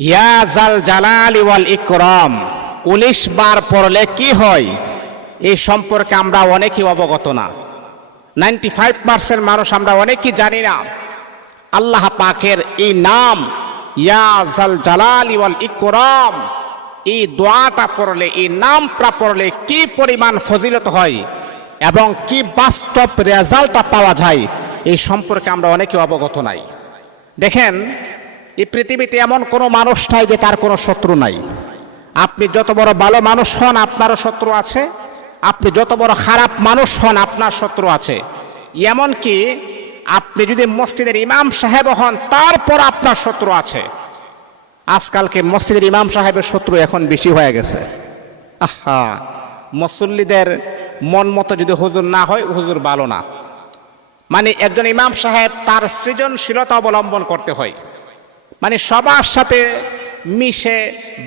ইয়া জাল জালালি ওয়াল ইকরাম ১৯ বার পড়লে কি হয় এই সম্পর্কে আমরা অনেকেই অবগত না। 95% মানুষ আমরা অনেকেই জানি না। আল্লাহ পাকের এই নাম ইয়া জাল জালালি ওয়াল ইকরাম, এই দোয়াটা পড়লে, এই নামটা পড়লে কি পরিমাণ ফজিলত হয় এবং কি বাস্তব রেজাল্টটা পাওয়া যায় এই সম্পর্কে আমরা অনেকে অবগত নাই। দেখেন, এই পৃথিবীতে এমন কোনো মানুষ নাই যে তার কোনো শত্রু নাই। আপনি যত বড় ভালো মানুষ হন আপনারও শত্রু আছে, আপনি যত বড় খারাপ মানুষ হন আপনার শত্রু আছে। এমনকি আপনি যদি মসজিদের ইমাম সাহেব হন তারপর আপনার শত্রু আছে। আজকালকে মসজিদের ইমাম সাহেবের শত্রু এখন বেশি হয়ে গেছে। আহা, মুসল্লিদের মন মতো যদি হুজুর না হয় হুজুর ভালো না। মানে একজন ইমাম সাহেব তার সৃজনশীলতা অবলম্বন করতে হয়, মানে সবার সাথে মিশে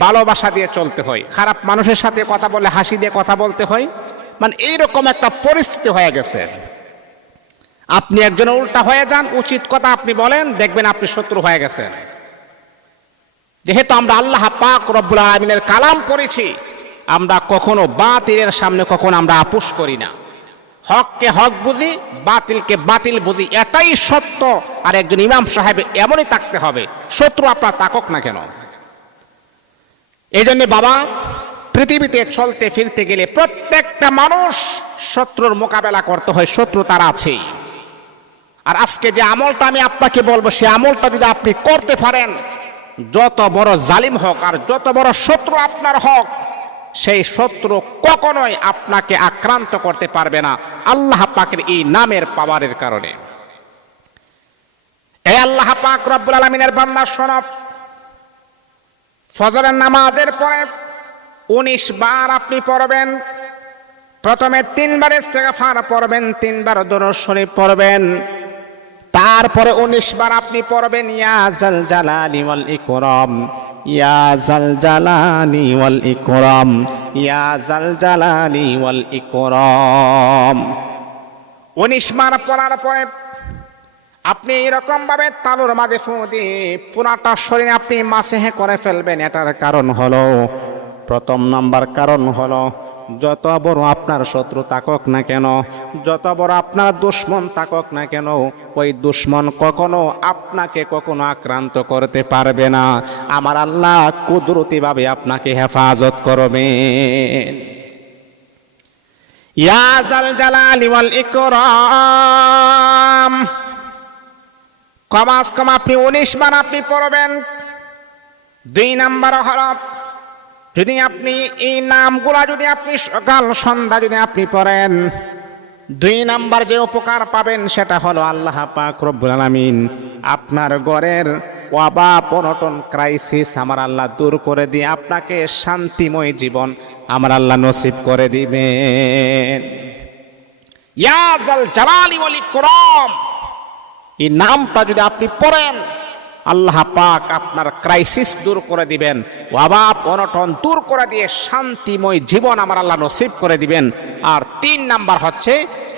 ভালোবাসা দিয়ে চলতে হয়, খারাপ মানুষের সাথে কথা বলে হাসি দিয়ে কথা বলতে হয়। মানে এইরকম একটা পরিস্থিতি হয়ে গেছে। আপনি একজন উল্টা হয়ে যান, উচিত কথা আপনি বলেন, দেখবেন আপনি শত্রু হয়ে গেছেন। যেহেতু আমরা আল্লাহ পাক রব্বুল আলামিনের কালাম পড়েছি, আমরা কখনো বাতিলের সামনে কখনো আমরা আপোষ করি না। হককে হক বুঝি, বাতিলকে বাতিল বুঝি, এটাই সত্য। আর একজন ইমাম সাহেব এমনই থাকতে হবে, শত্রু আপনার তাকক না কেন। এই জন্য বাবা, পৃথিবীতে চলতে ফিরতে গেলে প্রত্যেকটা মানুষ শত্রুর মোকাবেলা করতে হয়, শত্রু তারা আছেই। আর আজকে যে আমলটা আমি আপনাকে বলবো, সে আমলটা যদি আপনি করতে পারেন, যত বড় জালিম হোক আর যত বড় শত্রু আপনার হোক, সেই শত্রু কখনোই আপনাকে আক্রান্ত করতে পারবে না আল্লাহ পাকের এই নামের পাওয়ারের কারণে। এই আল্লাহ পাক রব্বুল আলামিনের বান্দা শোনো, ফজরের নামাজের পরে ১৯ বার আপনি পড়বেন। প্রথমে ৩ বার ইস্তেগফার পড়বেন, ৩ বার দরুদ শরীফ পড়বেন, তারপরে ১৯ বার আপনি পড়বেন ইয়া জাল জালালি ওয়াল ইকরাম, ইয়া জাল জালালি ওয়াল ইকরাম, ইয়া জাল জালালি ওয়াল ইকরাম। ১৯ বার পড়ার পরে আপনি এরকম ভাবে তালুর মাঝে ফু দিয়ে পুরাটা শরীর আপনি মাসেহে করে ফেলবেন। এটার কারণ হলো, প্রথম নাম্বার কারণ হলো, যত বড় আপনার শত্রু থাকুক না কেন, যত বড় আপনার দুশমন থাকুক না কেন, ওই দুশমন কখনো আপনাকে কখনো আক্রান্ত করতে পারবে না। আমার আল্লাহ কুদরতিভাবে আপনাকে হেফাজত করবেন। ইয়া জাল জালালি ওয়াল ইকরাম কমাস কম আপনি ১৯ বার আপনি পড়বেন। ২ নাম্বার হলো, যদি আপনি এই নামগুলা যদি আপনি সকাল সন্ধ্যা যদি আপনি পড়েন, ২ নাম্বার যে উপকার পাবেন সেটা হলো আল্লাহ পাক রব্বুল আলামিন আপনার ঘরের অভাব অনটন ক্রাইসিস আমার আল্লাহ দূর করে দিয়ে আপনাকে শান্তিময় জীবন আমার আল্লাহ নসিব করে দিবেন। ইয়া জাল জালালি ওয়াল ইকরাম, এই নামটা যদি আপনি পড়েন, আল্লাহ পাক আপনার ক্রাইসিস দূর করে দিবেন, অভাব অনটন দূর করে দিয়ে শান্তিময় জীবন আমার আল্লাহ নসিব করে দিবেন। আর ৩ নাম্বার হচ্ছে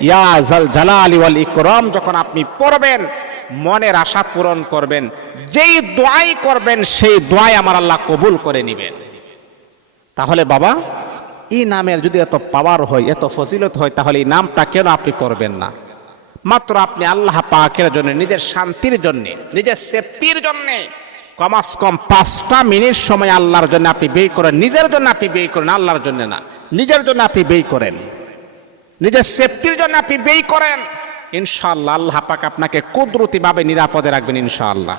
ইয়া জাল জালালি ওয়াল ইকরাম যখন আপনি পড়বেন, মনের আশা পূরণ করবেন, যেই দোয়াই করবেন সেই দোয়াই আমার আল্লাহ কবুল করে নেবেন। তাহলে বাবা, এই নামের যদি এত পাওয়ার হয়, এত ফজিলত হয়, তাহলে এই নামটা কেন আপনি পড়বেন না? মাত্র আপনি আল্লাহ পাকের জন্য, নিজের শান্তির জন্য, নিজের সেফটির জন্য কমাস কম 5টা মিনিট সময় আল্লাহর জন্য আপনি ব্যয় করেন। নিজের জন্য আপনি ব্যয় করেন, আল্লাহর জন্য না। নিজের জন্য আপনি ব্যয় করেন, নিজের সেফটির জন্য আপনি ব্যয় করেন। ইনশাআল্লাহ আল্লাহ পাক আপনাকে কুদরতিভাবে নিরাপদে রাখবেন ইনশাআল্লাহ।